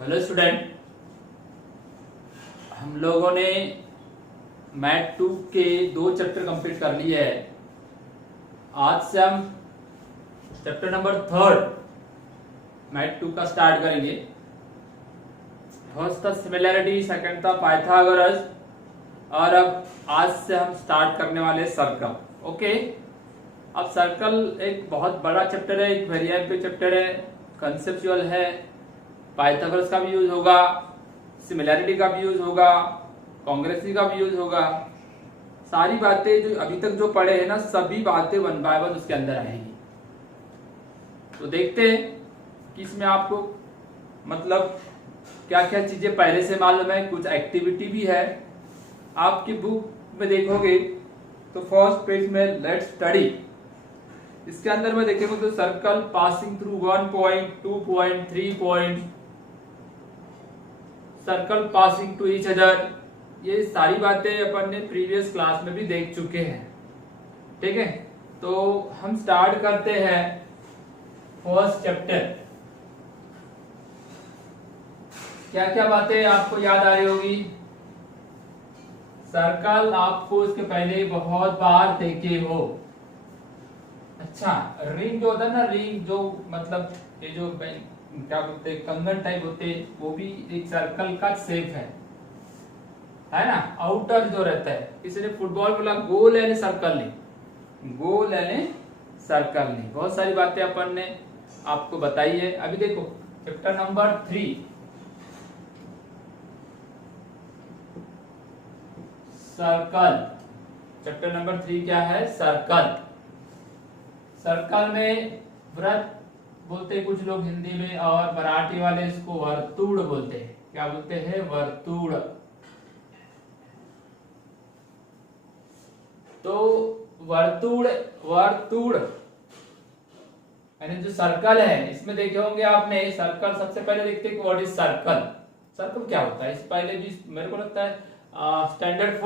Hello student, हम लोगों ने मैथ 2 के 2 चैप्टर कंप्लीट कर लिए हैं। आज से हम चैप्टर नंबर 3 मैथ 2 का स्टार्ट करेंगे। फर्स्ट था सिमिलैरिटी, सेकंड था पाइथागोरस और अब आज से हम स्टार्ट करने वाले सर्कल। ओके, अब सर्कल एक बहुत बड़ा चैप्टर है, एक वेरिएबल चैप्टर है, कंसेप्चुअल है। पाइथागोरस का भी यूज होगा, सिमिलैरिटी का भी यूज होगा, कांग्रेसी का भी यूज होगा। सारी बातें जो अभी तक जो पढ़े हैं ना, सभी बातें वन बाय वन उसके अंदर आएंगी। तो देखते हैं कि इसमें आपको मतलब क्या क्या चीजें पहले से मालूम है, कुछ एक्टिविटी भी है। आपकी बुक में देखोगे तो फर्स्ट पेज में लेट्स स्टडी, इसके अंदर में देखेंगे तो circle passing through 1 point, 2 point, 3 point, circle passing to each other, ये सारी बातें अपन ने प्रीवियस क्लास में भी देख चुके हैं। ठीक है, तो हम स्टार्ट करते हैं फर्स्ट चैप्टर। क्या क्या बातें आपको याद आ रही होगी? सर्कल आपको इसके पहले बहुत बार देखे हो। अच्छा, रिंग जो होता है ना, रिंग जो मतलब ये जो क्या बोलते हैं, कंगन टाइप होते हैं, वो भी एक सर्कल का शेप है ना। आउटर जो रहता है, किसी ने फुटबॉल बोला गोल यानी सर्कल नहीं, गोल यानी सर्कल नहीं। बहुत सारी बातें अपन ने आपको बताई है। अभी देखो chapter number 3 circle. Chapter number 3 क्या है? सर्कल। सर्कल में वृत्त बोलते हैं कुछ लोग हिंदी में, और मराठी वाले इसको वर्तुड़ बोलते हैं। क्या बोलते हैं? वर्तुड़। तो वर्तुड़ यानी जो सर्कल है, इसमें देखे होंगे आपने सर्कल। सबसे पहले देखते हैं कि व्हाट इज सर्कल। सर्कल क्या होता है? इस पहले भी मेरे को लगता है स्टैंडर्ड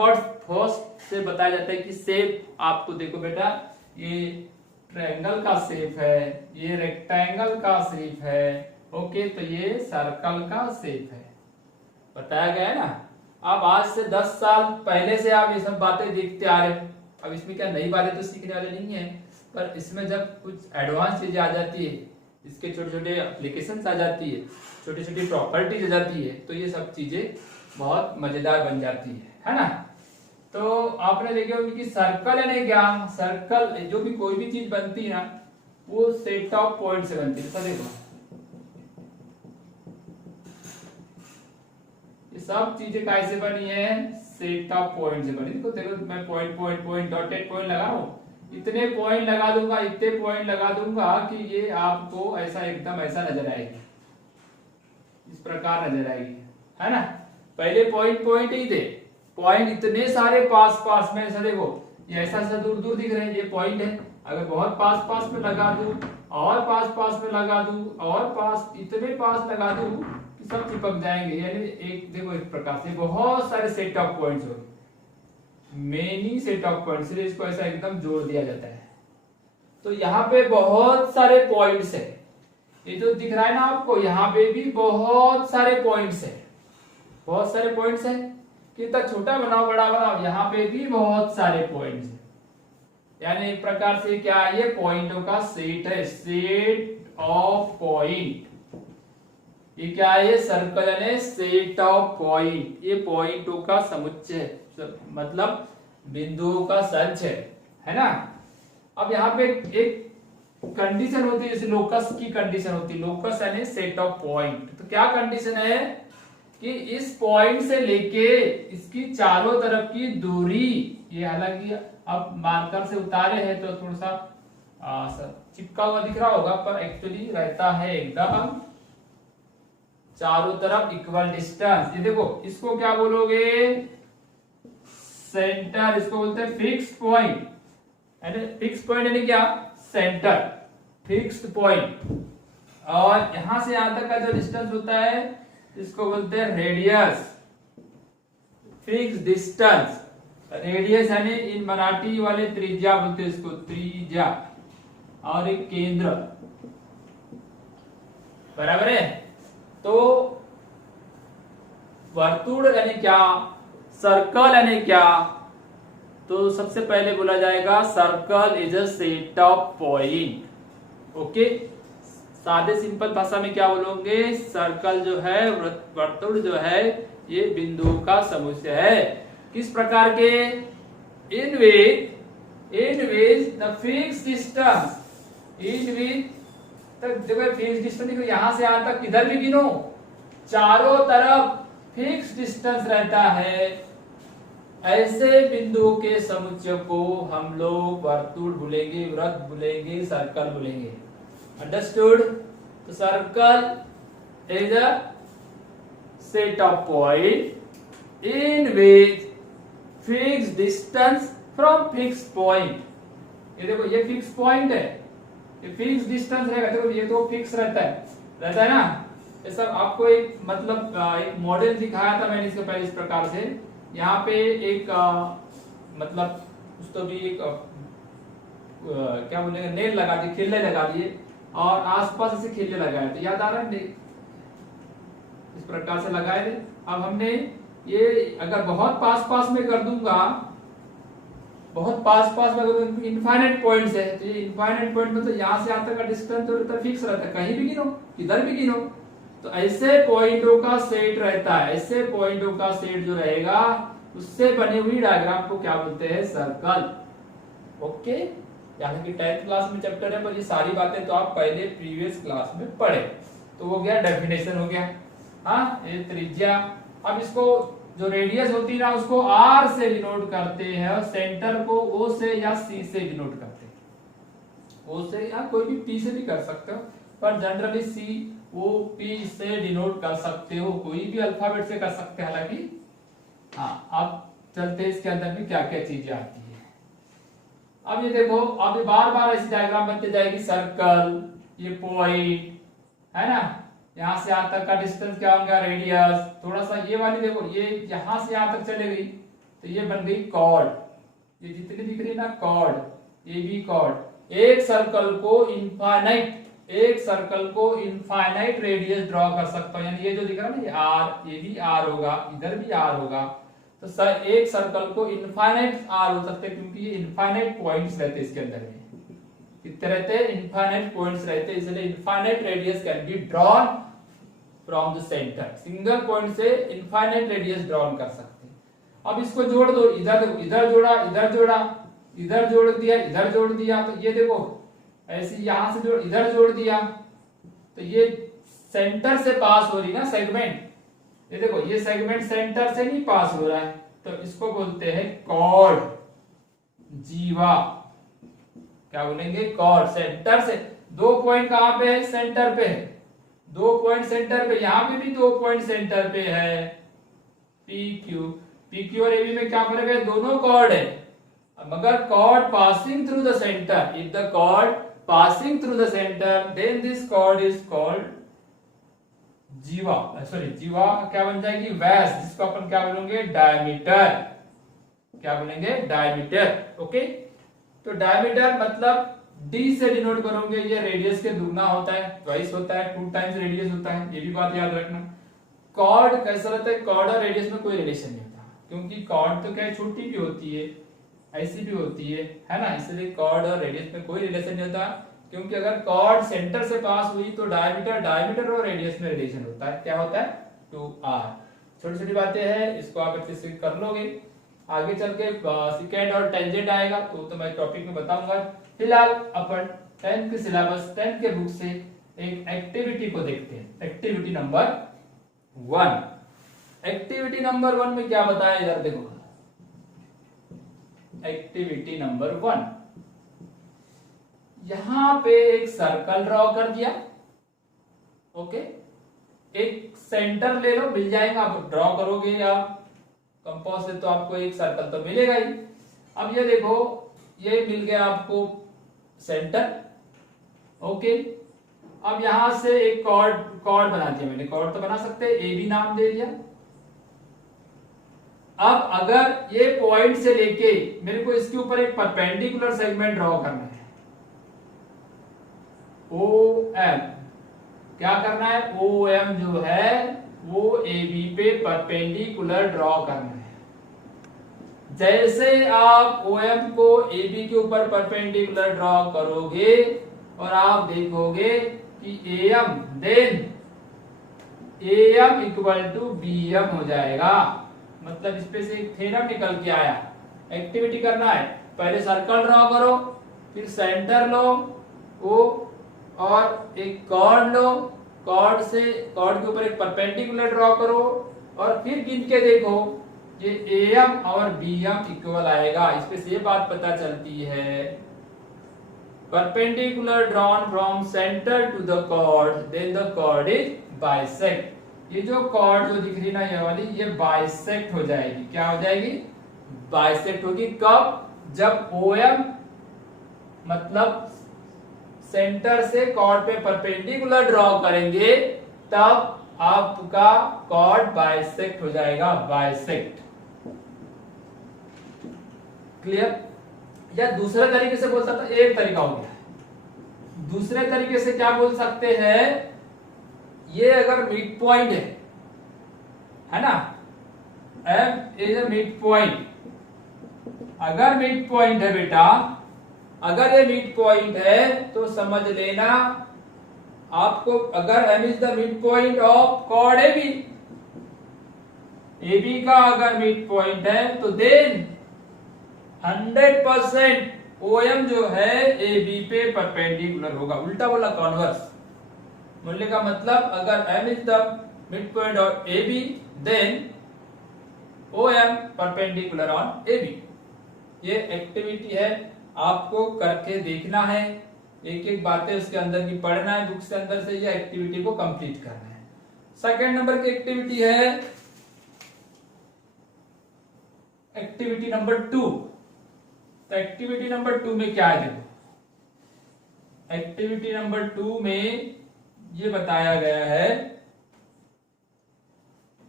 फर्स्ट से बताया जाता है कि शेप आपको देखो बेटा, ये ट्रायंगल का शेप है, ये रेक्टेंगल का शेप है। ओके, तो ये सर्कल का शेप है, बताया गया है ना। अब आज से 10 साल पहले से आप ये सब बातें देखते आ रहे हो। अब इसमें क्या नई बातें तो सीखने वाले नहीं है, पर इसमें जब कुछ एडवांस चीजें आ जाती है, इसके छोटे छोटे एप्लीकेशंस आ जाती है, छोटी छोटी प्रॉपर्टीज आ जाती है, तो ये सब चीजें बहुत मजेदार बन जाती है ना। तो आपने देखे होंगे कि सर्कल यानी क्या? सर्कल जो भी कोई भी चीज बनती है ना, वो सेट ऑफ पॉइंट से बनती है। तो देखो ये सब चीजें कैसे बनी है? सेट ऑफ पॉइंट से बनी। देखो मैं point point point dotted point लगा रहा हूं, इतने पॉइंट लगा दूंगा, इतने पॉइंट लगा दूंगा कि ये आपको ऐसा एकदम ऐसा नजर आएगी, इस प्रकार नजर आएगी, है ना। पहले पॉइंट पॉइंट ही थे, पॉइंट इतने सारे पास पास में। ऐसा देखो, ये ऐसा ऐसा दूर दूर दिख रहे हैं, ये पॉइंट है। अगर बहुत पास पास में लगा दूं, और पास पास में लगा दूं, और पास इतने पास लगा दूं कि सब चिपक जाएंगे। यानी एक देखो, इस प्रकार से बहुत सारे सेट ऑफ पॉइंट्स हो, मेनी सेट ऑफ पॉइंट्स, इसको ऐसा एकदम जोड़ दिया जाता है। तो यहाँ पे बहुत सारे पॉइंट्स है। ये जो दिख रहा है ना आपको, यहाँ पे भी बहुत सारे पॉइंट्स है, बहुत सारे पॉइंट्स है। कितना छोटा बनाओ बड़ा बनाओ, यहाँ पे भी बहुत सारे पॉइंट्स है। यानी एक प्रकार से क्या है? ये पॉइंटों का सेट है, सेट ऑफ पॉइंट। ये क्या है? ये सर्कल यानी सेट ऑफ पॉइंट। ये पॉइंटों का समुच्चय, मतलब बिंदुओं का संच है ना। अब यहाँ पे एक कंडीशन होती है, जैसे लोकस की कंडीशन होती है। लोकस यानी सेट ऑफ पॉइंट। तो क्या कंडीशन है कि इस पॉइंट से लेके इसकी चारों तरफ की दूरी, ये हालांकि अब मार्कर से उतारे हैं तो थोड़ा सा चिपका हुआ दिख रहा होगा, पर एक्चुअली रहता है एकदम चारों तरफ इक्वल डिस्टेंस। ये देखो, इसको क्या बोलोगे? सेंटर। इसको बोलते हैं फिक्स्ड पॉइंट। यानी फिक्स्ड पॉइंट यानी क्या? Centre, fixed point. और यहां से यहां तक का जो डिस्टेंस होता है, इसको बोलते हैं रेडियस, फिक्स डिस्टेंस। रेडियस यानी इन मराठी वाले त्रिज्या बोलते हैं इसको, त्रिज्या। और एक केंद्र, बराबर है। तो वर्तुल यानी क्या, सर्कल यानी क्या, तो सबसे पहले बोला जाएगा circle is a set of point. Okay, सादे सिंपल भाषा में क्या बोलोगे, सर्कल जो है, वर्तुल जो है, ये बिंदुओं का समुच्चय है। किस प्रकार के, इन विच द फिक्स डिस्टेंस, इन विच तक देखो फिक्स डिस्टेंस, देखो यहां से यहां तक इधर भी गिनो, चारों तरफ फिक्स डिस्टेंस रहता है, ऐसे बिंदुओं के समुच्चय को हम लोग वर्तुल बोलेंगे, वृत्त बोलेंगे, सर्कल बोलेंगे। अंडरस्टूड? तो circle is a set of point in which fix distance from fix point. ये देखो ये फिक्स पॉइंट है, ये फिक्स डिस्टेंस रहेगा, देखो ये तो फिक्स रहता है ना। ये सब आपको एक मतलब एक मॉडल दिखाया था मैंने इसके पहले इस प्रकार से। यहाँ पे एक मतलब उसको भी एक क्या बोलेंगे, नेल लगा दिए, खिल्ले लगा दिए और आसपास ऐसे खिल्ले लगाए थे, याद आ रहा है? इस प्रकार से लगाए थे। अब हमने ये अगर बहुत पास में कर दूंगा, बहुत पास में इनफाइनाइट पॉइंट्स है, तो ये इनफाइनाइट पॉइंट मतलब यहाँ से यहाँ तक का डिस्टेंस तो रहता फिक्स रहता है, कहीं भी गिनो, किधर भी गिनो। तो ऐसे पॉइंटों का सेट रहता है, ऐसे पॉइंटों का सेट जो रहेगा उससे बनी हुई डायग्राम को क्या बोलते हैं, सर्कल। ओके, यानी कि 10th क्लास में चैप्टर है, पर ये सारी बातें तो आप पहले प्रीवियस क्लास में पढ़े। तो वो गया डेफिनेशन हो गया। हाँ, ये त्रिज्या। अब इसको जो रेडियस होती है ना उसको आर से डिनोट करते हैं और सेंटर को ओ से या सी से डिनोट करते हैं। ओ से या कोई भी पी से भी कर सकते हो, पर जनरली सी ओ पी से डिनोट कर सकते हो, कोई भी अल्फाबेट से कर सकते हैं। हालांकि हाँ, अब चलते हैं इसके अंदर में क्या क्या चीजें आती है। अब ये देखो, अब ये बार बार ऐसी डायग्राम बनती जाएगी, सर्कल, ये पॉइंट है ना, यहां से यहां तक का डिस्टेंस क्या होगा, रेडियस। थोड़ा सा ये वाली देखो, ये यहां से यहां तक चले गई तो ये बन गई कॉर्ड, ये जितनी दिख रही है ना कॉर्ड, ये भी कॉर्ड। एक सर्कल को इनफाइनाइट रेडियस ड्रॉ कर सकता हूं, यानी ये जो दिख रहा है ना, ये आर, ये भी आर होगा, इधर भी आर होगा। तो सर एक सर्कल को इनफाइनाइट आर हो सकते हैं, क्योंकि ये इनफाइनाइट पॉइंट्स रहते हैं इसके अंदर में, कितने रहते हैं, इनफाइनाइट पॉइंट्स रहते हैं, इसलिए infinite radius can be drawn from the centre. Single point से इनफाइनाइट रेडियस ड्रॉन कर सकते हैं। अब इसको जोड़ दो, इधर जोड़ा, इधर जोड़ा, इधर जोड़ दिया, इधर जोड़ दिया, तो ये देखो ऐसे यहां से जोड़, इधर जोड़ दिया, तो ये सेंटर से पास हो रही ना सेगमेंट। ये देखो ये सेगमेंट सेंटर से नहीं पास हो रहा है, तो इसको बोलते हैं कॉर्ड, जीवा। क्या बोलेंगे, कॉर्ड। सेंटर से दो पॉइंट कहां पे है, सेंटर पे है, दो पॉइंट सेंटर पे, यहां पे भी दो पॉइंट सेंटर पे है, पी क्यू और एबी में क्या फर्क है, दोनों कॉर्ड है, मगर chord passing through the centre, if the chord passing through the centre then this chord is called जीवा। सॉरी, जीवा क्या बन जाएगी, व्यास, जिसको अपन क्या बोलेंगे, डायमीटर। क्या बोलेंगे, डायमीटर। ओके, तो डायमीटर मतलब डी से डिनोट करोगे, ये रेडियस के दुगना होता है, ट्वाइस होता है, 2 टाइम्स रेडियस होता है, ये भी बात याद रखना। कॉर्ड कैसा रहता है, कॉर्ड और रेडियस में कोई रिलेशन नहीं होता, क्योंकि कॉर्ड तो क्या छोटी भी होती है, ऐसी भी होती है ना, इसलिए कॉर्ड और रेडियस में कोई रिलेशन नहीं होता। क्योंकि अगर कॉर्ड सेंटर से पास हुई तो डायमीटर और रेडियस में रिलेशन होता है, क्या होता है, 2r। छोटी छोटी बातें हैं, इसको आप अच्छे से कर लोगे। आगे चल के सेकेंड और टेंजेंट आएगा तो मैं टॉपिक में बताऊंगा। फिलहाल अपन 10th के सिलेबस, 10th के बुक से एक एक्टिविटी को देखते हैं। Activity number 1। एक्टिविटी नंबर 1 में क्या बताया, इधर देखो, एक्टिविटी नंबर 1, यहां पे एक सर्कल ड्रॉ कर दिया। ओके, एक सेंटर ले लो, मिल जाएगा, आप ड्रॉ करोगे या कंपास से तो आपको एक सर्कल तो मिलेगा ही। अब ये देखो, ये मिल गया आपको सेंटर। ओके, अब यहां से एक कॉर्ड बना दिया मैंने, कॉर्ड तो बना सकते हैं, ए बी नाम दे दिया। अब अगर ये पॉइंट से लेके मेरे को इसके ऊपर एक परपेंडिकुलर सेगमेंट ड्रॉ करना है, ओ एम, क्या करना है, ओ एम जो है वो AB पे परपेंडिकुलर ड्रॉ करना है। जैसे आप OM को AB के ऊपर परपेंडिकुलर ड्रॉ करोगे और आप देखोगे कि AM then AM equal to BM हो जाएगा। मतलब इस पे से एक थ्योरम निकल के आया। एक्टिविटी करना है, पहले सर्कल ड्रॉ करो, फिर सेंटर लो ओ और एक कॉर्ड लो, कॉर्ड के ऊपर एक परपेंडिकुलर ड्रॉ करो और फिर गिन के देखो ये AM और BM इक्वल आएगा। इस पे से ये बात पता चलती है, perpendicular drawn from centre to the chord then the chord is bisect. ये जो कॉर्ड जो दिख रही ना ये वाली, ये बाइसेक्ट हो जाएगी। क्या हो जाएगी? बाइसेक्ट होगी। कब? जब OM मतलब सेंटर से कॉर्ड पे परपेंडिकुलर ड्रॉ करेंगे तब आपका कॉर्ड बाइसेक्ट हो जाएगा। बाइसेक्ट। क्लियर? या दूसरे तरीके से बोल सकते, एक तरीका हो गया। दूसरे तरीके से क्या बोल सकते हैं, ये अगर मिड पॉइंट है ना, M is a mid point. अगर मिड पॉइंट है बेटा, अगर ये मिड पॉइंट है तो समझ लेना आपको, अगर M is the mid point of chord AB का अगर मिड पॉइंट है तो देन 100% OM जो है AB पे परपेंडिकुलर होगा। उल्टा बोला, कॉन्वर्स। बोलने का मतलब अगर M is the mid point of AB then OM perpendicular on AB। ये एक्टिविटी है, आपको करके देखना है, एक एक बातें उसके अंदर की पढ़ना है, बुक से अंदर से ये एक्टिविटी को कंप्लीट करना है। सेकंड नंबर की एक्टिविटी है एक्टिविटी नंबर 2। तो एक्टिविटी नंबर 2 में क्या है, देखो एक्टिविटी नंबर 2 में ये बताया गया है,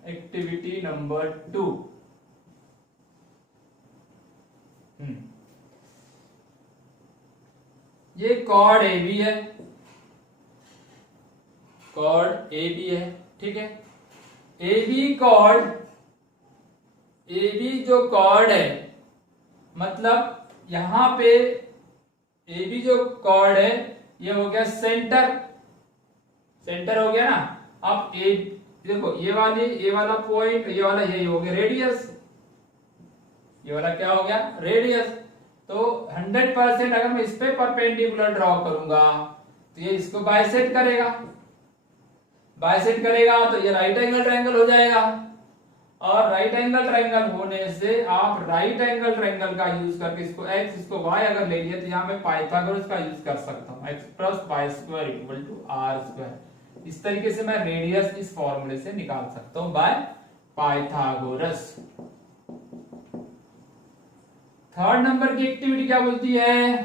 एक्टिविटी नंबर 2 ये कॉर्ड AB है, कॉर्ड AB है, ठीक है। AB जो कॉर्ड है, मतलब यहां पे AB जो कॉर्ड है ये हो गया सेंटर हो गया ना। अब देखो ये वाला पॉइंट, ये वाला यही हो गया रेडियस, ये वाला क्या हो गया रेडियस। तो 100% अगर मैं इस पे परपेंडिकुलर ड्रॉ करूंगा तो ये इसको बाइसेक्ट करेगा, तो ये राइट एंगल ट्रायंगल हो जाएगा। और राइट एंगल ट्रायंगल होने से आप राइट एंगल ट्रायंगल का यूज करके इसको x इसको y अगर ले लिया तो यहां मैं पाइथागोरस का यूज कर सकता हूं, x plus y square equal to r square. इस तरीके से मैं रेडियस इस फॉर्मूले से निकाल सकता हूं बाय पाइथागोरस। थर्ड नंबर की एक्टिविटी क्या बोलती है,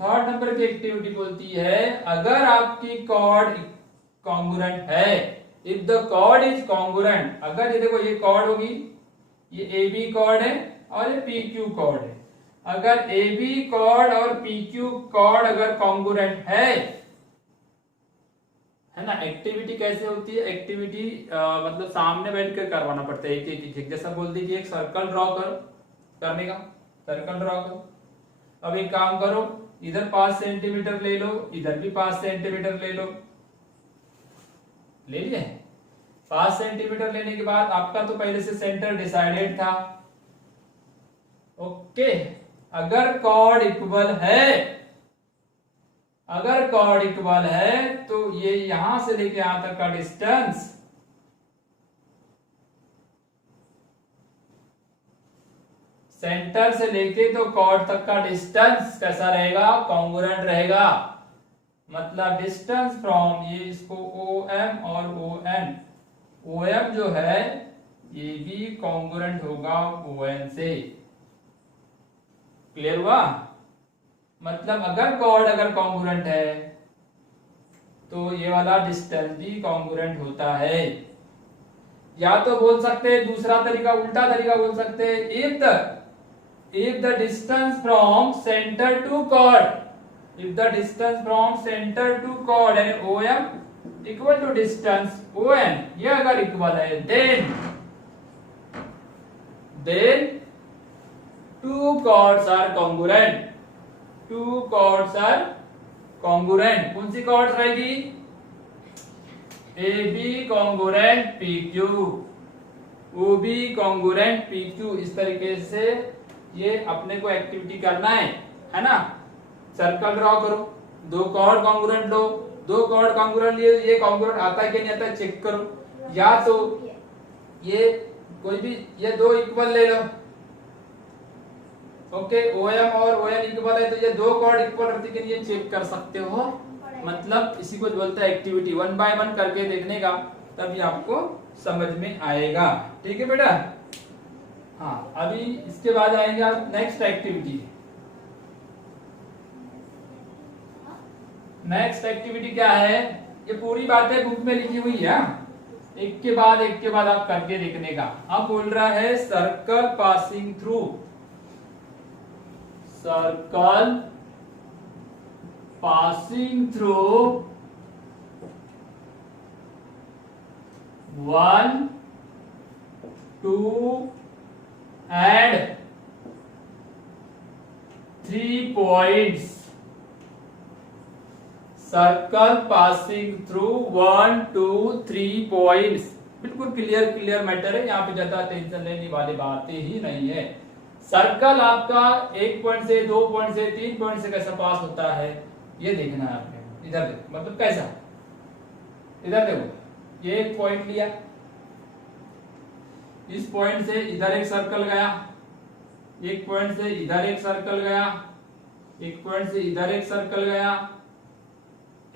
थर्ड नंबर की एक्टिविटी बोलती है अगर आपकी कॉर्ड कॉन्ग्रुएंट है, if the chord is congruent, अगर ये देखो ये कॉर्ड होगी, ये AB कॉर्ड है और ये PQ कॉर्ड है, अगर AB कॉर्ड और PQ कॉर्ड अगर कॉन्ग्रुएंट है ना। एक्टिविटी कैसे होती है, एक्टिविटी मतलब सामने बैठ कर करवाना पड़ता है, एक जैसा बोल दीजिए एक सर्कल ड्रॉ करो, करने का सर्कल ड्रॉ करो। अब एक काम करो, इधर 5 सेंटीमीटर ले लो, इधर भी 5 सेंटीमीटर ले लो, ले लिए 5 सेंटीमीटर लेने के बाद आपका तो पहले से सेंटर डिसाइडेड था। ओके, अगर कॉर्ड इक्वल है तो ये यहां से लेके यहां तक का डिस्टेंस सेंटर से लेके तो कॉर्ड तक का डिस्टेंस कैसा रहेगा, कॉन्ग्रुएंट रहेगा। मतलब डिस्टेंस फ्रॉम, ये इसको OM और ON, OM जो है ये भी कॉन्ग्रुएंट होगा ON से। क्लियर हुआ? मतलब अगर कॉर्ड अगर कॉन्ग्रुएंट है तो ये वाला डिस्टेंस भी कॉन्ग्रुएंट होता है। या तो बोल सकते हैं दूसरा तरीका, उल्टा तरीका बोल सकते हैं, if the distance from center to chord, if the distance from center to chord and OM equal to distance ON, ये अगर इक्वल है then two chords are congruent, two chords are congruent. कौन सी कॉर्ड्स रहेगी? AB congruent PQ, OB congruent PQ। इस तरीके से ये अपने को एक्टिविटी करना है ना। सर्कल ड्रॉ करो, दो कॉर्ड कॉन्ग्रुएंट लो, दो कॉर्ड कॉन्ग्रुएंट लिए, ये कॉन्ग्रुएंट आता है कि नहीं आता है चेक करो। या तो ये कोई भी ये दो इक्वल ले लो, ओके, OM और ON इक्वल है तो ये दो कॉर्ड इक्वल रहती है कि नहीं ये चेक कर सकते हो। मतलब इसी को बोलता है एक्टिविटी, 1 बाय 1 करके देखने का, तभी आपको समझ में आएगा। ठीक है बेटा। हाँ, अभी इसके बाद आएंगे आप नेक्स्ट एक्टिविटी। नेक्स्ट एक्टिविटी क्या है? ये पूरी बातें बुक में लिखी हुई है, एक के बाद आप करके देखने का। अब बोल रहा है circle passing through, circle passing through 1, 2 and 3 points। Circle passing through 1, 2, 3 points. बिल्कुल क्लियर मैटर है, यहाँ पे ज्यादा टेंशन लेने वाली बातें ही नहीं है। सर्कल आपका 1 पॉइंट से, 2 पॉइंट से, 3 पॉइंट से कैसा पास होता है ये देखना है आपने। इधर देखो, मतलब कैसा, इधर देखो, ये एक पॉइंट लिया, इस पॉइंट से इधर एक सर्कल गया, एक पॉइंट से इधर एक सर्कल गया, एक पॉइंट से इधर एक सर्कल गया,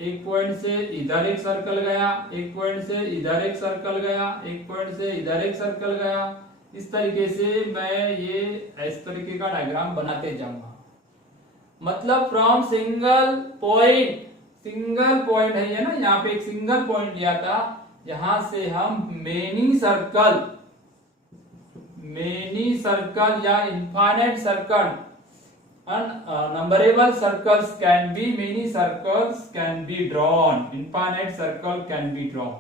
एक पॉइंट से इधर एक सर्कल गया, एक पॉइंट से इधर एक सर्कल गया, एक पॉइंट से इधर एक सर्कल गया। इस तरीके से मैं ये इस तरीके का डायग्राम बनाते जाऊंगा। मतलब फ्रॉम सिंगल पॉइंट है ये ना, यहाँ पे एक सिंगल पॉइंट लिया था, यहां से हम मेनी सर्कल या infinite circle, numberable circles can be, many circles can be drawn, infinite circle can be drawn।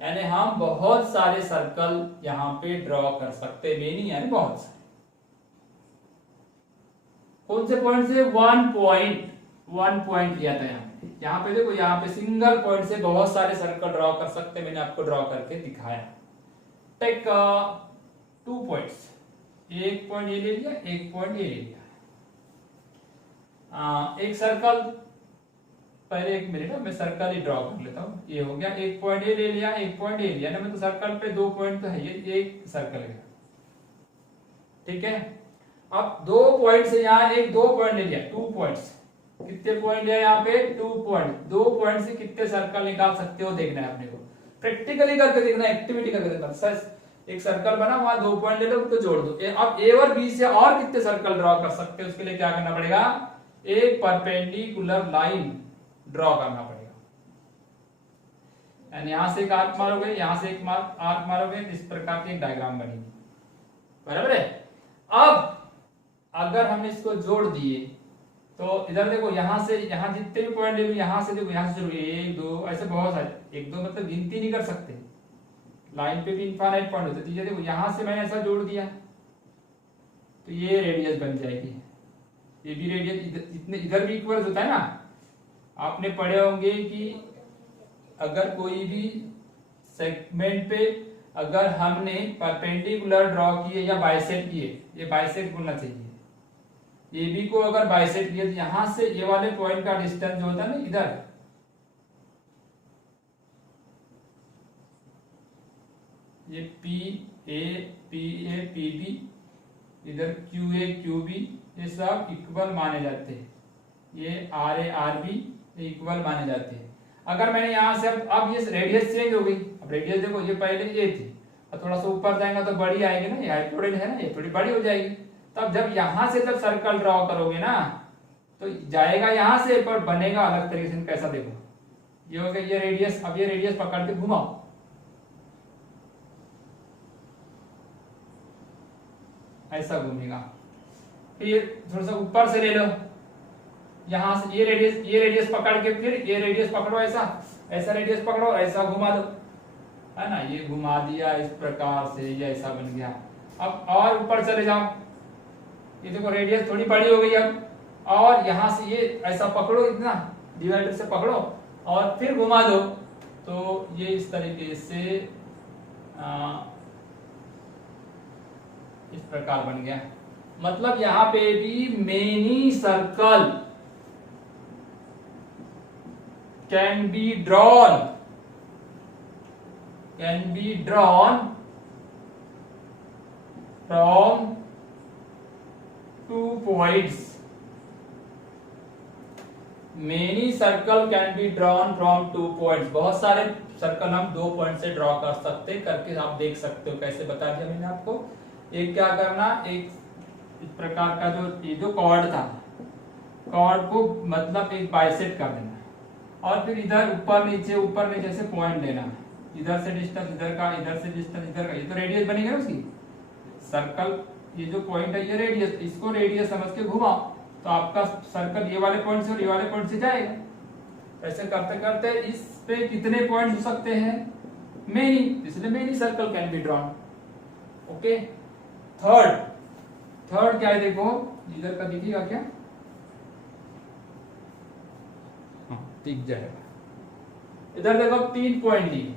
यानी हम बहुत सारे सर्कल यहाँ पे ड्रॉ कर सकते हैं, मेनी यानी बहुत सारे। कौन से पॉइंट से? 1 पॉइंट लिया था यहाँ पे देखो, यहाँ पे सिंगल पॉइंट से बहुत सारे सर्कल ड्रॉ कर सकते हैं, मैंने आपको ड्रॉ करके दिखाया। टेक 2 पॉइंट्स, एक पॉइंट ये ले लिया, एक पॉइंट ये ले लिया। एक सर्कल, पहले 1 मिनट मैं सर्कल ही ड्रॉ कर लेता हूँ। ये हो गया, एक पॉइंट ये ले लिया, एक पॉइंट ये लिया ना, मतलब सर्कल पे 2 पॉइंट तो है, ये एक सर्कल है, ठीक है। अब 2 पॉइंट से यहाँ एक 2 पॉइंट ले लिया, 2 पॉइंट्स। कितने पॉइंट लिया यहाँ पे? 2 पॉइंट। 2 पॉइंट से कितने सर्कल निकाल सकते हो देखना है अपने को, प्रैक्टिकली करके देखना, एक्टिविटी करके देखना। सर एक सर्कल बना, वहां 2 पॉइंट ले लो, उनको जोड़ दो। अब A और B से और कितने सर्कल ड्रॉ कर सकते हो, उसके लिए क्या करना पड़ेगा? एक परपेंडिकुलर लाइन ड्रॉ करना पड़ेगा। यानी यहां से एक आर्क मारोगे, यहां से एक आर्क मारोगे, इस प्रकार की एक डायग्राम बनेगी, बराबर है। अब अगर हम इसको जोड़ दिए तो इधर देखो, यहां से यहां जितने भी पॉइंट ले, यहां से देखो, यहां से शुरू 1, 2 ऐसे बहुत सारे, 1, 2 मतलब गिनती नहीं कर सकते, लाइन पे भी इनफाइनाइट पॉइंट होते हैं। देखो यहां से मैंने ऐसा जोड़ दिया तो ये रेडियस बन जाएगी, ये भी रेडियस इतने इधर भी इक्वल होता है ना। आपने पढ़े होंगे कि अगर कोई भी सेगमेंट पे अगर हमने परपेंडिकुलर ड्रॉ किए या बाइसेक्ट किए, ये बाइसेक्ट बोलना चाहिए, ये भी को अगर बाइसेक्ट किए तो यहां से ये वाले पॉइंट का डिस्टेंस जो होता है ना, इधर ये PB, इधर QA QB, ये सब इक्वल माने जाते हैं, ये RA RB इक्वल माने जाते हैं। अगर मैंने यहां से अब ये रेडियस चेंज हो गई, अब रेडियस देखो, ये पहले ये थी, अब थोड़ा सा ऊपर जाएगा तो बड़ी आएगी ना, ये हाइपोटेनस है ना, ये थोड़ी बड़ी हो जाएगी। तब जब यहां से जब सर्कल ड्रॉ करोगे ना तो जाएगा यहां से, पर बनेगा अलग तरीके से। कैसा देखो, ये हो गया ये रेडियस, अब ये रेडियस पकड़ के घुमाओ, ऐसा घूमेगा। फिर थोड़ा सा ऊपर से ले लो, यहां से ये रेडियस पकड़ के, फिर ये रेडियस पकड़ो ऐसा, ऐसा रेडियस पकड़ो, ऐसा घुमा दो, है ना, ये घुमा दिया इस प्रकार से, ये ऐसा बन गया। अब और ऊपर चले जाओ, ये देखो रेडियस थोड़ी बड़ी हो गई अब, और यहां से ये ऐसा पकड़ो, इतना डिवाइडर से पकड़ो और फिर घुमा दो, तो ये इस तरीके से इस प्रकार बन गया। मतलब यहां पे भी many circle can be drawn from 2 points। Many circle can be drawn from 2 points। बहुत सारे सर्कल हम 2 पॉइंट से ड्रॉ कर सकते, करके आप देख सकते हो। कैसे बता दिया मैंने आपको। एक क्या करना, एक इस प्रकार का जो कॉर्ड था, कॉर्ड को मतलब एक बाइसेक्ट कर देना, और फिर इधर ऊपर नीचे से पॉइंट लेना, इधर से डिस्टेंस इधर का, इधर से डिस्टेंस इधर का, ये तो रेडियस बनेगा ना उसकी। सर्कल ये जो पॉइंट है ये रेडियस, इसको रेडियस समझ के घुमाओ तो आपका सर्कल ये वाले पॉइंट से और ये वाले पॉइंट से जाएगा। ऐसे करते करते इस पे कितने पॉइंट हो सकते हैं, मेनी, इसलिए many circle can be drawn. Okay. Third क्या है, देखो इधर का दिखेगा क्या, हाँ दिख जाएगा। इधर देखो 3 पॉइंट दिए,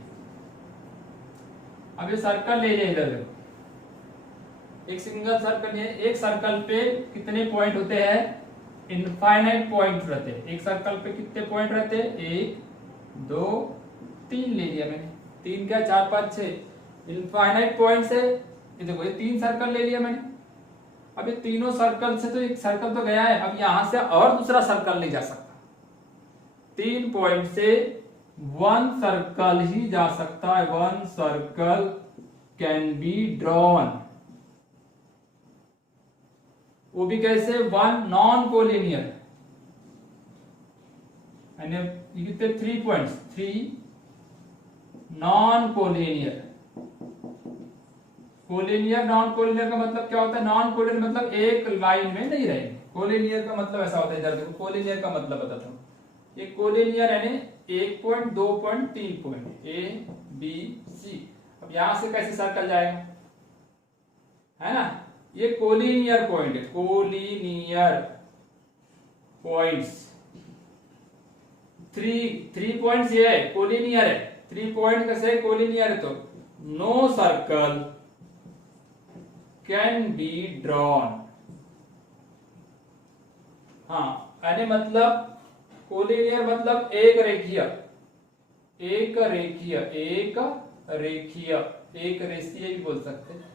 अब ये सर्कल ले लिया, इधर देखो एक सिंगल सर्कल है, एक सर्कल पे कितने पॉइंट होते हैं, इनफाइनाइट पॉइंट रहते हैं। एक सर्कल पे कितने पॉइंट रहते हैं, 1 2 3 ले लिया मैंने, 3 क्या 4 5 6 इनफाइनाइट पॉइंट है। ये देखो ये 3 सर्कल ले लिया मैंने। अब ये तीनों सर्कल से तो एक सर्कल तो गया है, अब यहां से और दूसरा सर्कल नहीं जा सकता। 3 पॉइंट से 1 सर्कल ही जा सकता है। 1 सर्कल कैन बी ड्रॉन, वो भी कैसे, 1 नॉन कोलिनियर, यानी कितने 3 points, 3 non collinear. Collinear non collinear का मतलब क्या होता है, नॉन कोलिनियर मतलब एक लाइन में नहीं रहेंगे। कोलिनियर का मतलब ऐसा होता है, इधर देखो कोलिनियर का मतलब बताता हूं। ये कोलिनियर यानी 1 point 2 point 3 point A B C. अब यहां से कैसे सर्कल जाएगा, है ना, ये कोलिनियर पॉइंट है, कोलिनियर पॉइंट्स। 3 पॉइंट्स ये है, कोलिनियर है। 3 पॉइंट कैसे कोलिनियर है, तो no circle can be drawn. हाँ, यानी मतलब कोलिनियर मतलब एक रेखीय, एक रेषीय भी बोल सकते हैं।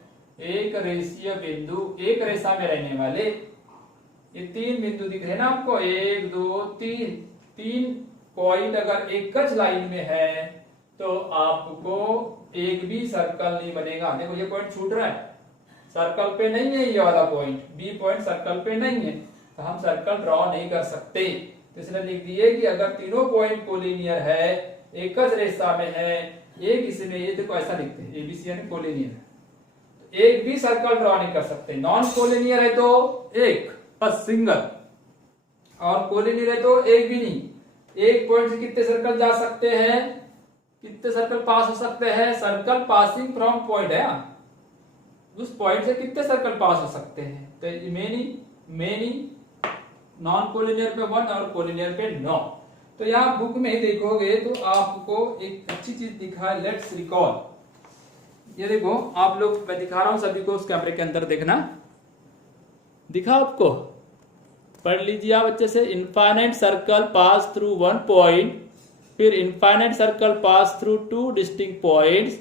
एक रेषीय बिंदु, एक रेखा में रहने वाले ये 3 बिंदु दिख रहे हैं ना आपको, 1 2 3 पॉइंट अगर एक लाइन में है तो आपको एक भी सर्कल नहीं बनेगा। देखो ये पॉइंट छूट रहा है, सर्कल पे नहीं है, ये वाला पॉइंट बी पॉइंट सर्कल पे नहीं है, तो हम सर्कल ड्रॉ नहीं कर सकते। तो इसलिए लिख दिए कि अगर तीनों पॉइंट कोलिनियर है, एक रेखा में है, एक इसमें, ये देखो ऐसा लिखते हैं एबीसी यानी कोलिनियर, एक भी सर्कल ड्रॉ नहीं कर सकते। नॉन कोलिनियर है तो एक बस सिंगल, और कोलिनियर है तो एक भी नहीं। एक पॉइंट से कितने सर्कल जा सकते हैं, कितने सर्कल पास हो सकते हैं, सर्कल पासिंग फ्रॉम पॉइंट है, उस पॉइंट से कितने सर्कल पास हो सकते हैं। तो मेनी नॉन कोलिनियर पे 1 और कोलिनियर पे 9। तो यहाँ बुक में देखोगे तो आपको एक अच्छी चीज दिखा है, लेट्स रिकॉल। ये देखो आप लोग, मैं दिखा रहा हूं सभी को, उस कैमरे के अंदर देखना, दिखा आपको, पढ़ लीजिए आप अच्छे से। Infinite circle pass through 1 point, फिर infinite circle pass through 2 distinct points,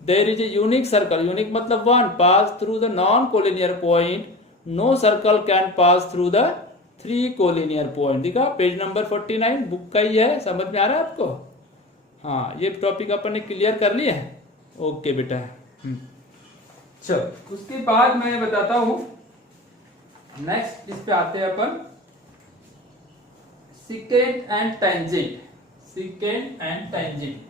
there is a unique circle, unique मतलब 1 pass through the non collinear point, no circle can pass through the 3 collinear point. दिखा page number 49 book का ही है, समझ में आ रहा है आपको। हाँ, ये टॉपिक अपन ने क्लियर कर लिया है। ओके बेटा, चलो उसके बाद मैं बताता हूं, नेक्स्ट इस पे आते हैं अपन, secant and tangent. Secant and tangent,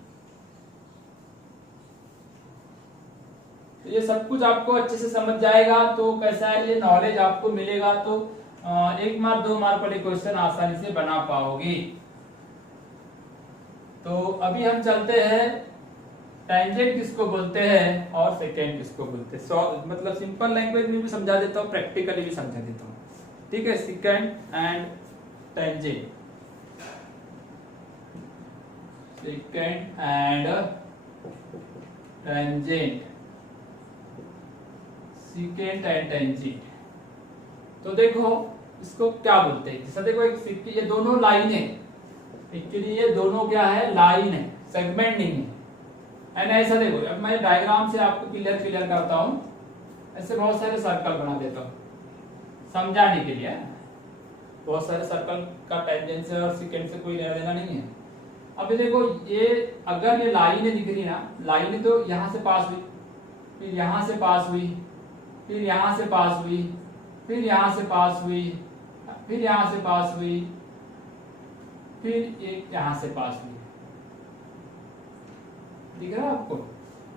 तो ये सब कुछ आपको अच्छे से समझ जाएगा तो कैसा है, ये नॉलेज आपको मिलेगा तो 1 मार्क 2 मार्क वाले क्वेश्चन आसानी से बना पाओगे। तो अभी हम चलते हैं टेंजेंट किसको बोलते हैं और सेकेंड किसको बोलते हैं। मतलब सिंपल लैंग्वेज में भी समझा देता हूँ, प्रैक्टिकली भी समझा देता हूँ, ठीक है। Second and tangent, second and tangent, second and tangent. तो देखो इसको क्या बोलते हैं, जैसा देखो एक ये दोनों लाइन है, एक्चुअली ये दोनों क्या है, लाइन है, सेगमेंट नहीं है। एंड ऐसा देखो, अब मैं डायग्राम से आपको क्लियर करता हूं। ऐसे बहुत सारे सर्कल बना देता हूं समझाने के लिए। बहुत सारे सर्कल का टेंजेंट से और सेकेंड से कोई लेना देना नहीं है। अभी देखो ये अगर ये लाइन दिख रही ना, लाइन तो यहां से पास हुई, फिर यहां से पास हुई, फिर यहां से पास हुई, फिर यहां से पास हुई, फिर यहां से पास हुई, फिर एक यहां से पास हुई। दिख रहा है आपको?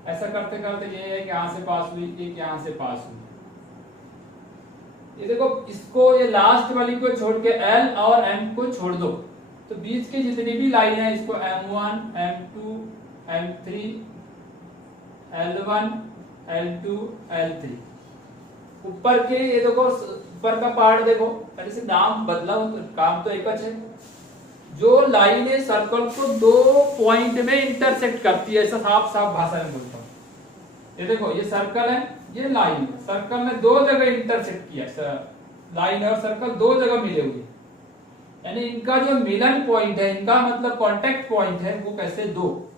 ऐसा करते करते ये एक यहां से पास हुई, एक यहां से पास हुई। ये देखो इसको, ये लास्ट वाली को छोड़ के L और M को छोड़ दो, तो बीच की जितनी भी लाइन है इसको M1, M2, M3, L1, L2, L3। ऊपर के ये देखो, ऊपर का पार्ट देखो, पहले से नाम बदला हो तो काम तो एक है। जो लाइन है सर्कल को दो पॉइंट में इंटरसेक्ट करती है, ऐसा साफ साफ भाषा में बोलता हूं। ये देखो ये सर्कल है, ये लाइन, सर्कल ने दो जगह इंटरसेक्ट किया, लाइन और सर्कल दो जगह मिले हुए, यानी इनका जो मिलन पॉइंट है, इनका मतलब कांटेक्ट पॉइंट है, वो कैसे दो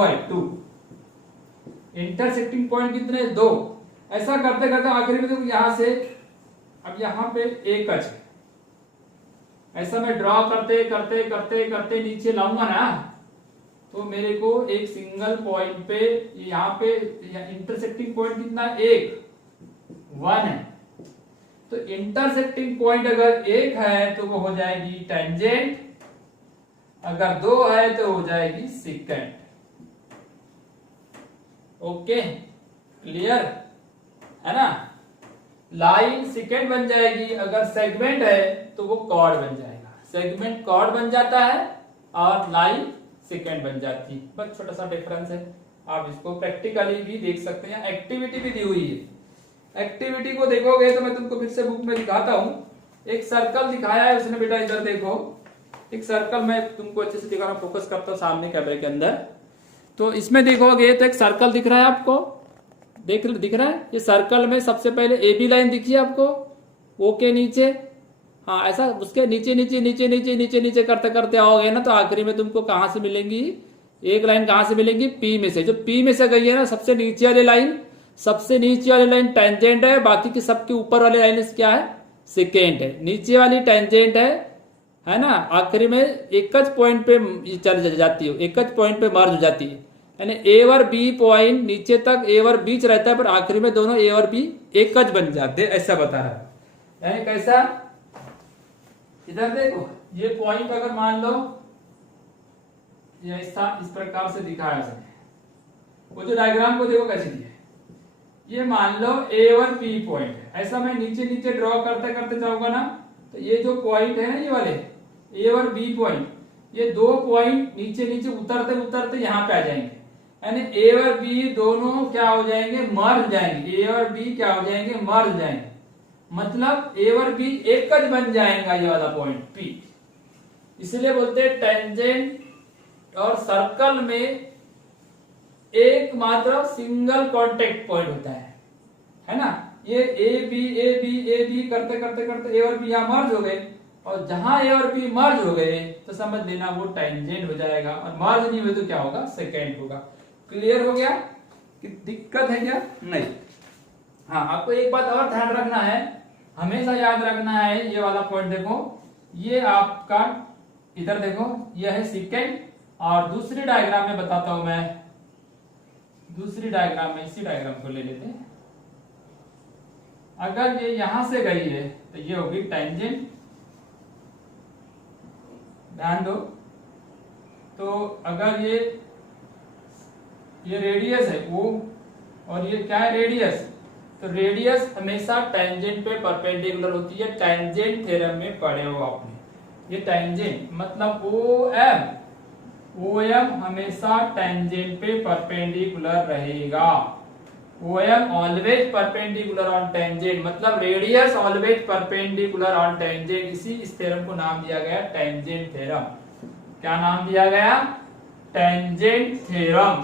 है, टू। इंटरसेक्टिंग पॉइंट कितने, दो। ऐसा करते करते आखिर में देखो यहां से, अब यहां पे एक है, ऐसा मैं ड्रॉ करते करते करते करते नीचे लाऊंगा ना, तो मेरे को एक सिंगल पॉइंट पे, यहाँ पे इंटरसेक्टिंग पॉइंट कितना, एक, 1 है। तो इंटरसेक्टिंग पॉइंट अगर एक है तो वो हो जाएगी टेंजेंट, अगर दो है तो हो जाएगी सेकेंड। ओके, क्लियर है ना? लाइन सेकेंड बन जाएगी, अगर सेगमेंट है तो वो कॉर्ड बन जाएगा। सेगमेंट कॉर्ड बन जाता है और लाइन सेकेंड बन जाती है, बस छोटा सा डिफरेंस है। आप इसको प्रैक्टिकली भी देख सकते हैं, एक्टिविटी भी दी हुई है। एक्टिविटी को देखोगे तो मैं तुमको फिर से बुक में दिखाता हूं। एक सर्कल दिखाया है उसने, बेटा इधर देखो, एक सर्कल मैं तुमको अच्छे से दिखा रहा हूं, फोकस करता हूं सामने कैमरे के अंदर। तो इसमें देखोगे तो एक सर्कल दिख रहा है आपको, दिख रहा है? ये सर्कल में सबसे पहले ए बी लाइन दिखी है आपको, ओ के नीचे, हाँ ऐसा उसके नीचे नीचे नीचे नीचे नीचे नीचे करते करते आओगे ना, तो आखिरी में तुमको कहां से मिलेंगी, एक लाइन कहां से मिलेंगी, पी में से। जो पी में से गई है ना, सबसे नीचे वाली लाइन, सबसे नीचे वाली लाइन टेंजेंट है, बाकी की सबके ऊपर वाली लाइन क्या है, सेकेंड है। नीचे वाली टेंजेंट है ना, आखिरी में एक पॉइंट पे चल जाती है, एक पॉइंट पे मर्ज हो जाती है, यानी ए और बी पॉइंट नीचे तक ए और बीच रहता है, पर आखिरी में दोनों ए और बी एक बन जाते हैं, ऐसा बता रहा है। यानी कैसा, इधर देखो ये पॉइंट अगर मान लो ये ऐसा इस प्रकार से दिखाया है, वो जो डायग्राम को देखो कैसे दिया है, ये मान लो ए और बी पॉइंट है। ऐसा मैं नीचे नीचे ड्रॉ करते करते जाऊंगा ना, तो ये जो पॉइंट है ना, ये वाले ए और बी पॉइंट, ये दो पॉइंट नीचे नीचे उतरते उतरते यहाँ पे आ जाएंगे, यानी ए और बी दोनों क्या हो जाएंगे, मर्ज जाएंगे। ए और बी क्या हो जाएंगे, मर्ज जाएंगे, मतलब ए और बी एक बन जाएगा, ये वाला पॉइंट पी। इसलिए बोलते हैं टेंजेंट और सर्कल में एकमात्र सिंगल कांटेक्ट पॉइंट होता है ना। ये ए बी करते करते करते ए और बी यहां मर्ज हो गए, और जहां ए और बी मर्ज हो गए तो समझ लेना वो टेंजेंट हो जाएगा, और मर्ज नहीं हुए तो क्या होगा, सेकेंड होगा। क्लियर हो गया कि दिक्कत है क्या? नहीं। हाँ, आपको एक बात और ध्यान रखना है, हमेशा याद रखना है, ये वाला पॉइंट देखो, ये आपका इधर देखो, ये है सेकेंड, और दूसरी डायग्राम में बताता हूं मैं, दूसरी डायग्राम में, इसी डायग्राम को ले लेते हैं। अगर ये यहां से गई है तो ये होगी टेंजेंट, ध्यान दो। तो अगर ये रेडियस है वो, और ये क्या है, रेडियस, तो रेडियस हमेशा टेंजेंट पे परपेंडिकुलर होती है, टेंजेंट थ्योरम में पढ़े हो आपने। ये टेंजेंट मतलब ओ एम, OM हमेशा टेंजेंट पे परपेंडिकुलर रहेगा। OM always perpendicular on tangent, मतलब radius always perpendicular on tangent. इस थ्योरम को नाम दिया गया टेंजेंट थ्योरम। क्या नाम दिया गया? Tangent theorem.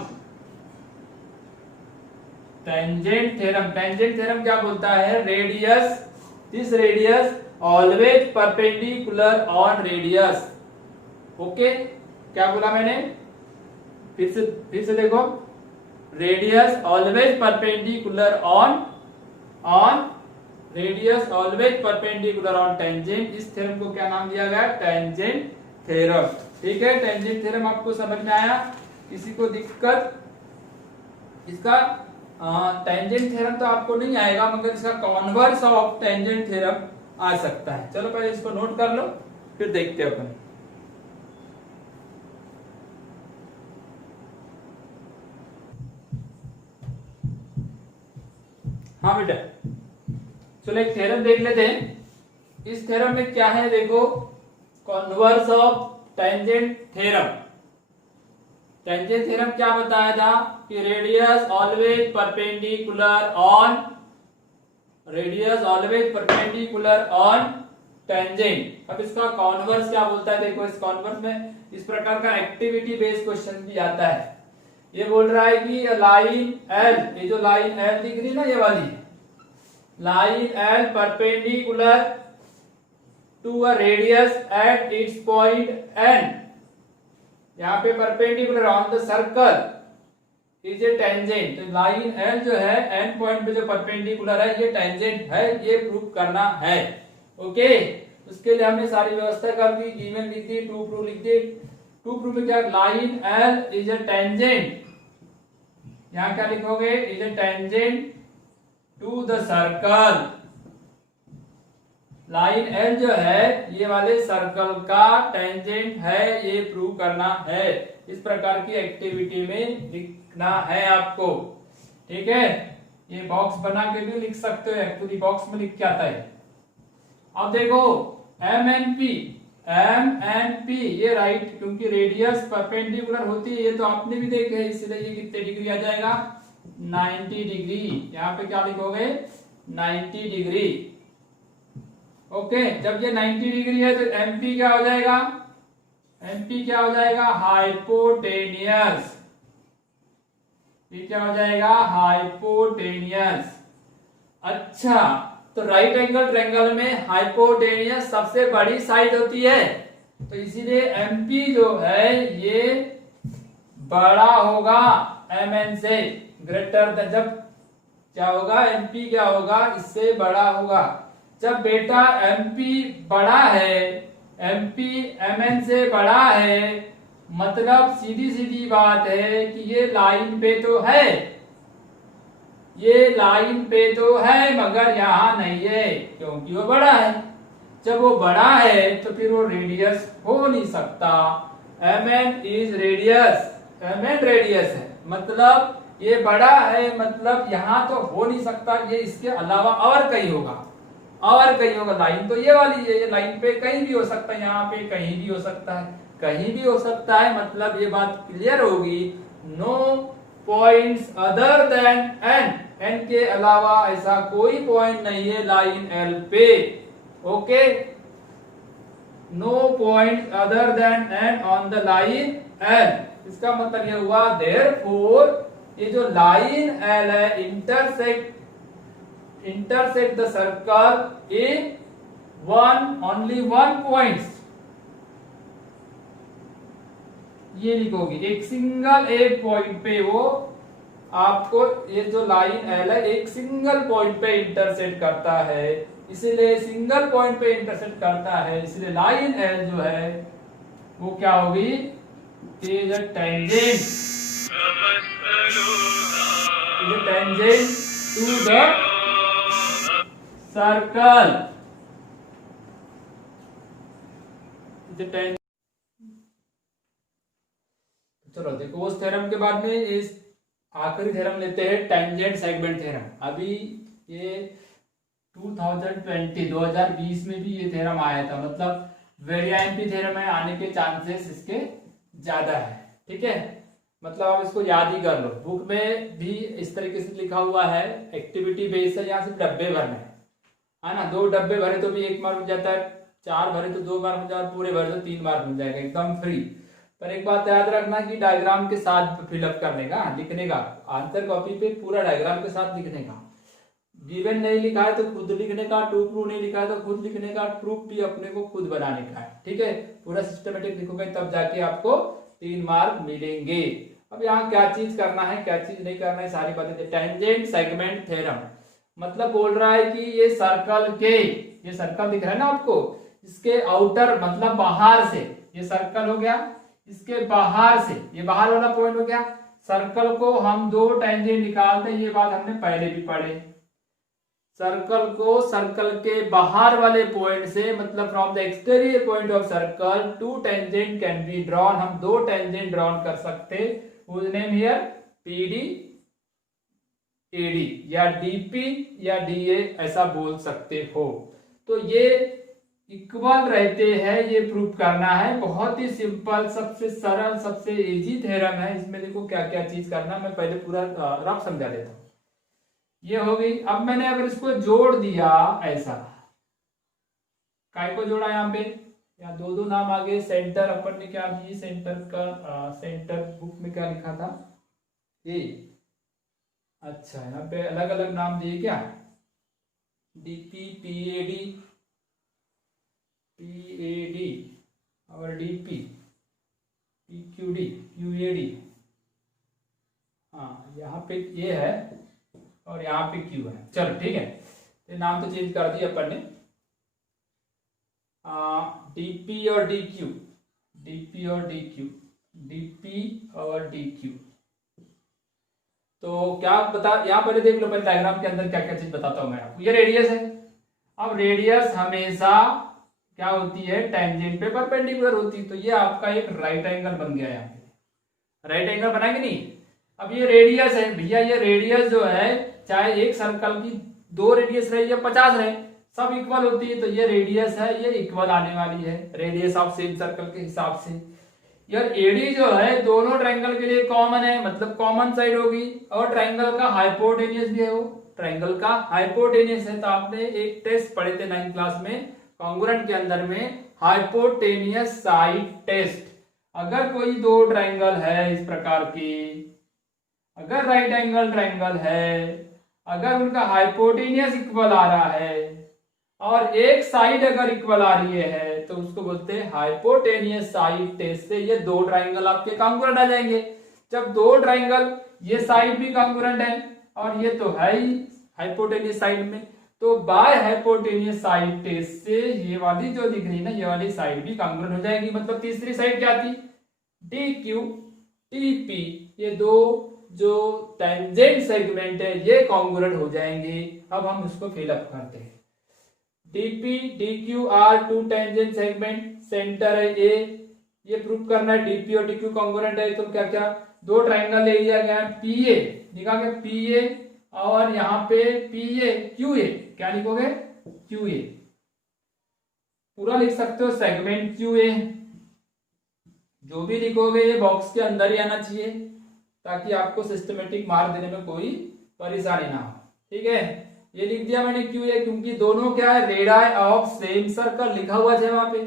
Tangent theorem, tangent theorem क्या बोलता है? Radius, this radius always perpendicular on radius. Okay, क्या बोला मैंने? फिर से देखो, radius always perpendicular on radius always perpendicular on tangent. इस थ्योरम को क्या नाम दिया गया? Tangent theorem. ठीक है, टेंजेंट थ्योरम आपको समझ में आया? किसी को दिक्कत? इसका टेंजेंट थ्योरम तो आपको नहीं आएगा, मगर इसका कॉन्वर्स ऑफ टेंजेंट थ्योरम आ सकता है। चलो पहले इसको नोट कर लो, फिर देखते हैं अपन। हाँ बेटा, चलो एक थ्योरम देख लेते हैं। इस थ्योरम में क्या है देखो, converse of tangent theorem. Tangent theorem क्या बताया था कि radius always perpendicular on tangent. अब इसका कॉन्वर्स क्या बोलता है देखो, इस कॉन्वर्स में इस प्रकार का एक्टिविटी बेस्ड क्वेश्चन भी आता है। ये बोल रहा है कि लाइन एल, ये जो लाइन एल दिख रही ना, ये वाली line L perpendicular to a radius at its point N, यहाँ पे perpendicular on the circle is a tangent. तो लाइन एल जो है एन पॉइंट पे जो परपेंडिकुलर है ये टेंजेंट है, ये प्रूव करना है। ओके, उसके लिए हमने सारी व्यवस्था कर दी, गिवन लिख दी, टू प्रूव लिख दी। टू प्रूव में क्या, line L is a tangent, यहाँ क्या लिखोगे? Is a tangent to the circle. Line L जो है ये वाले सर्कल का टेंजेंट है, ये प्रूव करना है। इस प्रकार की एक्टिविटी में लिखना है आपको। ठीक है, ये बॉक्स बना के भी लिख सकते हो, पूरी बॉक्स में लिख के आता है। अब देखो एम एन पी ये राइट, क्योंकि रेडियस परपेंडिकुलर होती है, ये तो आपने भी देखे है, इसलिए ये कितने डिग्री आ जाएगा? 90 डिग्री। यहाँ पे क्या लिखोगे? 90 डिग्री। ओके, जब ये 90 डिग्री है तो एमपी क्या हो जाएगा? एमपी क्या हो जाएगा? हाइपोटेनियस। ये क्या हो जाएगा? हाइपोटेनियस। अच्छा, तो राइट एंगल ट्रायंगल में हाइपोटेनियस सबसे बड़ी साइड होती है, तो इसीलिए एमपी जो है ये बड़ा होगा एमएन से, ग्रेटर देन। जब क्या होगा? एमपी क्या होगा? इससे बड़ा होगा। जब बेटा एमपी बड़ा है, एमपी एमएन से बड़ा है, मतलब सीधी सीधी बात है कि ये लाइन पे तो है, ये लाइन पे तो है, मगर यहां नहीं है, क्योंकि वो बड़ा है। जब वो बड़ा है तो फिर वो रेडियस हो नहीं सकता। MN is radius, MN radius है, मतलब ये बड़ा है, मतलब यहां तो हो नहीं सकता, ये इसके अलावा और कहीं होगा, और कहीं होगा। लाइन तो ये वाली है, ये लाइन पे कहीं भी हो सकता है, यहाँ पे कहीं भी हो सकता है, कहीं भी हो सकता है, मतलब ये बात क्लियर होगी। No points other than N, N के अलावा ऐसा कोई पॉइंट नहीं है लाइन एल पे। Okay, no point other than N on the line L. इसका मतलब ये हुआ देयरफॉर ये जो लाइन एल है intersect the circle in only one point, ये लिखोगी एक सिंगल, एक पॉइंट पे वो आपको, ये जो लाइन एल है एक सिंगल पॉइंट पे इंटरसेक्ट करता है, इसीलिए सिंगल पॉइंट पे इंटरसेक्ट करता है, इसलिए लाइन एल जो है वो क्या होगी? Is a tangent to the circle. चलो देखो उस थ्योरम के बाद में इस आखिरी थ्योरम लेते हैं, टेंजेंट सेगमेंट थ्योरम। अभी ये 2020 में भी ये थ्योरम आया था, मतलब वेरिएंट थ्योरम में आने के चांसेस इसके ज्यादा है। ठीक है, मतलब आप इसको याद ही कर लो, बुक में भी इस तरीके से लिखा हुआ है, एक्टिविटी बेस्ड है, यहाँ सिर्फ डब्बे भरने है ना। 2 डब्बे भरे तो भी 1 मार्क मिल जाता है, 4 भरे तो 2 मार्क मिल जाता है, पूरे भरे तो 3 मार्क मिल जाएगा, एकदम फ्री। पर एक बात याद रखना कि डायग्राम के साथ फिलअप करने का, लिखने का, आंसर कॉपी पे पूरा डायग्राम के साथ लिखने का। गिवन नहीं लिखा है तो खुद लिखने का, टू ट्रू नहीं लिखा है तो खुद लिखने का, प्रूफ भी अपने को खुद बनाने का है। ठीक है, पूरा सिस्टमेटिक लिखोगे तब जाके आपको 3 मार्क मिलेंगे। अब यहाँ क्या चीज करना है, क्या चीज नहीं करना है, सारी बातें। टेंजेंट सेगमेंट थ्योरम मतलब बोल रहा है कि ये सर्कल के, ये सर्कल दिख रहा है ना आपको, इसके आउटर मतलब बाहर से, ये सर्कल हो गया, इसके बाहर से, ये बाहर वाला पॉइंट हो गया, सर्कल को हम 2 टेंजेंट निकालते हैं, ये बात हमने पहले भी पढ़े। सर्कल को सर्कल के बाहर वाले पॉइंट से, मतलब from the exterior point of circle 2 tangent can be drawn, हम 2 टेंजेंट ड्रॉन कर सकते, whose name here PD AD या डीपी या डीए ऐसा बोल सकते हो। तो ये इक्वल रहते हैं, ये प्रूफ करना है, बहुत ही सिंपल, सबसे सरल, सबसे इजी थ्योरम है। इसमें देखो क्या क्या चीज करना, मैं पहले पूरा रफ समझा देता हूं। ये हो गई। अब मैंने अगर इसको जोड़ दिया ऐसा, काय को जोड़ा यहाँ पे, या 2 नाम आगे, सेंटर अपन ने क्या दिए, सेंटर का सेंटर बुक में क्या लिखा था ये, अच्छा यहाँ पे अलग अलग नाम दिए क्या, डीपी, पीएडी, पीएडी और डीपी, पीक्यूडी, यूएडी, हाँ यहाँ पे ये है और यहाँ पे क्यू है। चलो ठीक है, तो नाम तो चेंज कर दिया अपन ने, डीपी और डीक्यू, डीपी और डीक्यू, डीपी और डीक्यू। तो क्या बता, यहाँ पहले देख लो, पहले डायग्राम के अंदर क्या क्या चीज बताता हूं मैं आपको। ये रेडियस है। अब रेडियस हमेशा क्या होती है, टेंजेंट पे परपेंडिकुलर होती है, तो ये आपका एक राइट एंगल बन गया। यहाँ पे राइट एंगल बना कि नहीं। अब ये रेडियस है भैया, ये रेडियस जो है, चाहे एक सर्कल की 2 रेडियस रहे या 50 रहे, सब इक्वल होती है, तो ये रेडियस है, ये इक्वल आने वाली है रेडियस ऑफ सेम सर्कल के हिसाब से। यार एडी जो है दोनों ट्रायंगल के लिए कॉमन है, मतलब कॉमन साइड होगी, और ट्रायंगल का हाइपोटेनियस भी है, वो ट्रायंगल का हाइपोटेनियस है। तो आपने एक टेस्ट पढ़े थे 9th क्लास में कॉन्ग्रुएंट के अंदर में, हाइपोटेनियस साइड टेस्ट। अगर कोई 2 ट्रायंगल है इस प्रकार की, अगर राइट एंगल ट्रायंगल है, अगर उनका हाइपोटेनियस इक्वल आ रहा है और एक साइड अगर इक्वल आ रही है, तो उसको बोलते हैं हाइपोटेनियस साइड टेस्ट से ये 2 ट्रायंगल आपके कॉन्ग्रुएंट आ जाएंगे। जब 2 ट्रायंगल, ये साइड भी कॉन्ग्रुएंट है और ये तो है ही हाइपोटेनियस साइड में, तो बाय हाइपोटेनियस साइड टेस्ट से ये वाली जो दिख रही है ना, ये वाली साइड भी कॉन्ग्रुएंट हो जाएगी। मतलब तीसरी साइड क्या थी, डी क्यू टी पी, ये 2 जो टेंजेंट सेगमेंट है ये कॉन्ग्रुएंट हो जाएंगे। अब हम इसको फिलअप करते हैं। DP DQ are 2 tangent segment, centre है ए, ये प्रूव करना है डीपी और डीक्यू कॉन्ग्रुएंट है। तो क्या क्या 2 ट्रायंगल ले लिया गया, पीए लिखा गया, पीए और यहाँ पे पीए क्यूए, क्या लिखोगे क्यूए, पूरा लिख सकते हो सेगमेंट क्यूए, जो भी लिखोगे ये बॉक्स के अंदर ही आना चाहिए ताकि आपको सिस्टमेटिक मार्क देने में कोई परेशानी ना हो। ठीक है, ये लिख दिया मैंने क्यों है, क्योंकि दोनों क्या है, रेडाई ऑफ सेम सर्कल लिखा हुआ है वहां पे।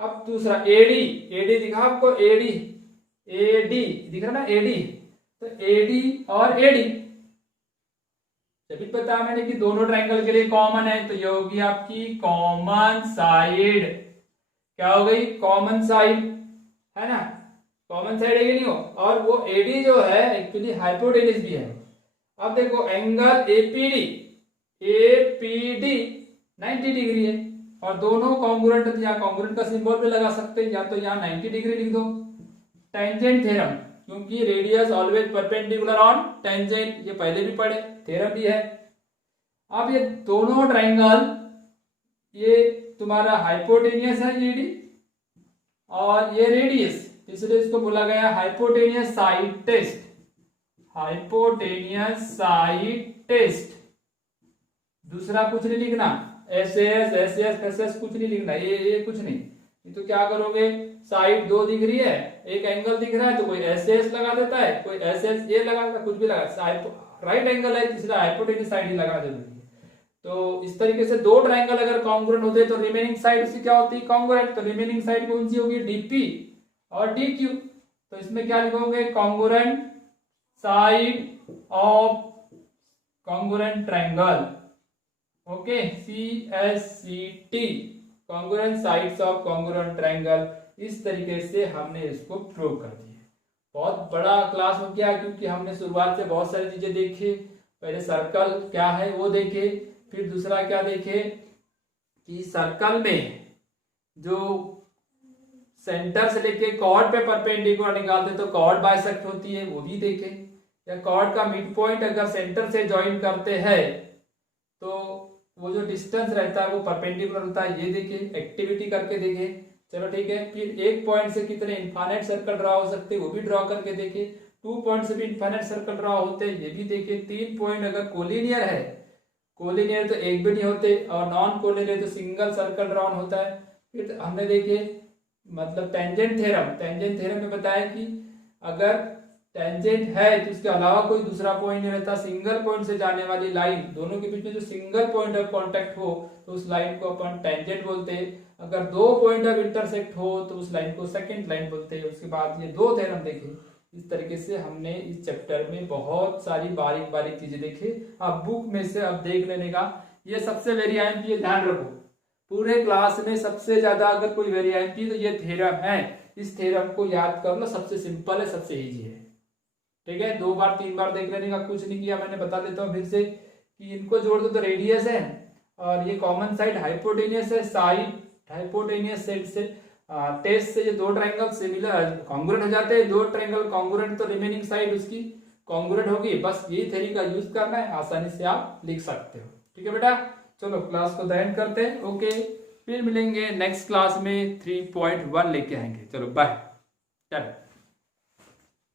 अब दूसरा एडी, एडी दिखा आपको, एडी एडी दिख रहा ना, एडी, तो एडी और एडी जब भी पता मैंने कि दोनों ट्रायंगल के लिए कॉमन है, तो ये होगी आपकी कॉमन साइड। क्या हो गई, कॉमन साइड है ना, कॉमन साइड है कि नहीं हो। और वो एडी जो है एक्चुअली हाइपोटेनियस भी है। अब देखो एंगल एपीडी, एपीडी 90 डिग्री है और दोनों कॉन्ग्रुएंट, यहाँ कॉन्ग्रुएंट का सिंबल भी लगा सकते हैं, या तो यहाँ 90 डिग्री लिख दो। टेंजेंट थ्योरम, क्योंकि radius always perpendicular on tangent, ये पहले भी पढ़े, थ्योरम भी है। अब ये दोनों ट्रायंगल, ये तुम्हारा हाइपोटेनियस है एडी और ये रेडियस, इसलिए इसको बोला गया hypotenuse side test, hypotenuse side test. दूसरा कुछ नहीं लिखना, एस एस कुछ नहीं लिखना, ये कुछ नहीं, तो क्या करोगे, साइड 2 दिख रही है, एक एंगल दिख रहा है, तो कोई एस लगा देता है, कोई एस ए लगा देता है, कुछ भी लगा, राइट एंगल है तीसरा हाइपोटेन्यूज साइड ही लगा जरूरी है। तो इस तरीके से दो ट्रायंगल अगर कॉन्ग्रुएंट होते हैं तो रिमेनिंग साइड उसकी क्या होती है, कॉन्ग्रुएंट। तो रिमेनिंग साइड कौन सी होगी, डीपी और डीक्यू। तो इसमें क्या लिखोगे, congruent side of congruent triangle, okay, CSCT, congruent sides of congruent triangle. इस तरीके से हमने इसको प्रूव कर दिया। बहुत बड़ा क्लास हो गया क्योंकि हमने शुरुआत से बहुत सारी चीजें देखी। पहले सर्कल क्या है वो देखे, फिर दूसरा क्या देखे कि सर्कल में जो सेंटर से लेके कॉर्ड पे परपेंडिकुलर निकालते तो कॉर्ड बाइसेक्ट होती है वो भी देखे, या कॉर्ड का मिड पॉइंट अगर सेंटर से ज्वाइन करते हैं तो वो जो डिस्टेंस रहता है वो परपेंडिकुलर होता है, ये देखे, एक्टिविटी करके देखे। चलो ठीक है, फिर एक पॉइंट से कितने इनफाइनाइट सर्कल ड्रॉ हो सकते हैं वो भी ड्रॉ करके देखे, 2 पॉइंट से भी इनफाइनाइट सर्कल ड्रॉ होते हैं ये भी देखे, 3 पॉइंट अगर कोलिनियर है, कोलिनियर तो एक भी नहीं होते, और नॉन कोलिनियर तो सिंगल सर्कल ड्रॉन होता है। फिर हमने देखे मतलब टेंजेंट थ्योरम, टेंजेंट थ्योरम में बताया कि अगर टेंजेंट है तो उसके अलावा कोई दूसरा पॉइंट नहीं रहता, सिंगल पॉइंट से जाने वाली लाइन, दोनों के बीच में जो सिंगल पॉइंट ऑफ कांटेक्ट हो तो उस लाइन को अपन टेंजेंट बोलते हैं। अगर 2 पॉइंट ऑफ इंटरसेक्ट हो तो उस लाइन को सेकंड लाइन बोलते हैं। उसके बाद ये 2 थ्योरम देखे। इस तरीके से हमने इस चैप्टर में बहुत सारी बारीक बारीक चीजें देखी। अब बुक में से अब देख लेने का, ये सबसे वेरी आईएमपी है, ध्यान रखो पूरे क्लास में सबसे ज्यादा अगर कोई वेरी आईएमपी तो ये थ्योरम है। इस थ्योरम को याद कर लो, सबसे सिंपल है, सबसे इजी है, ठीक है। 2 बार 3 बार देख लेने का कुछ नहीं किया। मैंने बता देता हूँ फिर से कि इनको जोड़ दो तो रेडियस है और ये कॉमन साइड हाइपोटेनियस है, साइड हाइपोटेनियस साइड से टेस्ट से ये 2 ट्रायंगल सिमिलर कॉन्ग्रुएंट हो जाते हैं। 2 ट्रायंगल कॉन्ग्रुएंट तो रिमेनिंग साइड उसकी कॉन्ग्रुएंट होगी। बस यही थ्योरी का यूज करना है, आसानी से आप लिख सकते हो, ठीक है बेटा। चलो क्लास को एंड करते हैं, ओके। फिर मिलेंगे नेक्स्ट क्लास में 3.1 लेके आएंगे। चलो बाय, चलो।